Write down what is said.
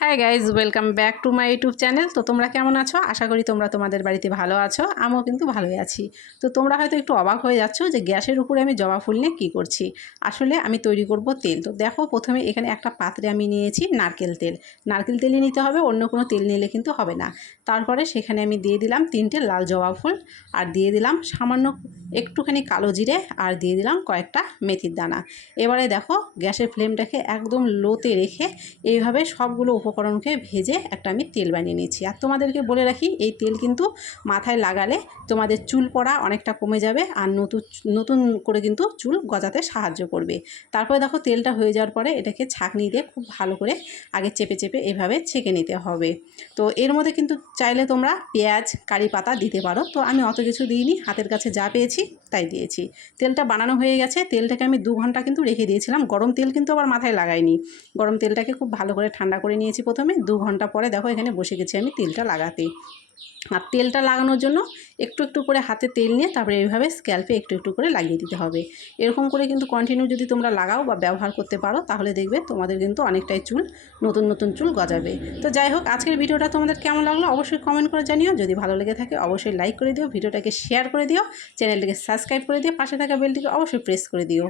Hi guys, welcome back to my YouTube channel. তো তোমরা কেমন আছো? আশা করি তোমরা তোমাদের বাড়িতে ভালো আছো। আমিও কিন্তু ভালোই আছি। তো তোমরা হয়তো একটু অবাক হয়ে যাচ্ছ যে গ্যাসের উপরে আমি জবা ফুল নিয়ে কী করছি। আসলে আমি তৈরি করব তেল। তো দেখো, প্রথমে এখানে একটা পাত্রে আমি নিয়েছি নারকেল তেল। নারকেল তেলই নিতে হবে, অন্য কোনো তেল নিলে কিন্তু হবে না। তারপরে সেখানে আমি দিয়ে দিলাম 3টে লাল জবা ফুল, আর দিয়ে দিলাম সামান্য একটুখানি কালো জিরে, আর দিয়ে দিলাম কয়েকটা মেথির দানা। এবারে দেখো, গ্যাসের ফ্লেমটাকে একদম লোতে রেখে এইভাবে সবগুলো উপকরণকে ভেজে একটা আমি তেল বানিয়ে নিয়েছি। আর তোমাদেরকে বলে রাখি, এই তেল কিন্তু মাথায় লাগালে তোমাদের চুল পড়া অনেকটা কমে যাবে, আর নতুন নতুন করে কিন্তু চুল গজাতে সাহায্য করবে। তারপরে দেখো, তেলটা হয়ে যাওয়ার পরে এটাকে ছাঁকনি দিয়ে খুব ভালো করে আগে চেপে চেপে এভাবে ছেঁকে নিতে হবে। তো এর মধ্যে কিন্তু চাইলে তোমরা পেঁয়াজ, কারি পাতা দিতে পারো। তো আমি অত কিছু দিইনি, হাতের কাছে যা পেয়েছি তাই দিয়েছি। তেলটা বানানো হয়ে গেছে। তেলটাকে আমি 2 ঘন্টা কিন্তু রেখে দিয়েছিলাম। গরম তেল কিন্তু আবার মাথায় লাগাইনি। গরম তেলটাকে খুব ভালো করে ঠান্ডা করে নিয়েছি প্রথমে। 2 ঘন্টা পরে দেখো এখানে বসে গেছি আমি তেলটা লাগাতে। আর তেলটা লাগানোর জন্য একটু একটু করে হাতে তেল নিয়ে তারপরে এইভাবে স্ক্যাল্পে একটু একটু করে লাগিয়ে দিতে হবে। এরকম করে কিন্তু কন্টিনিউ যদি তোমরা লাগাও বা ব্যবহার করতে পারো, তাহলে দেখবে তোমাদের কিন্তু অনেকটাই চুল, নতুন নতুন চুল গজাবে। তো যাই হোক, আজকের ভিডিওটা তোমাদের কেমন লাগলো অবশ্যই কমেন্ট করে জানিও। যদি ভালো লেগে থাকে অবশ্যই লাইক করে দিও, ভিডিওটাকে শেয়ার করে দিও, চ্যানেলটিকে সাবস্ক্রাইব করে দিও, পাশে থাকা বেলটিকে অবশ্যই প্রেস করে দিও।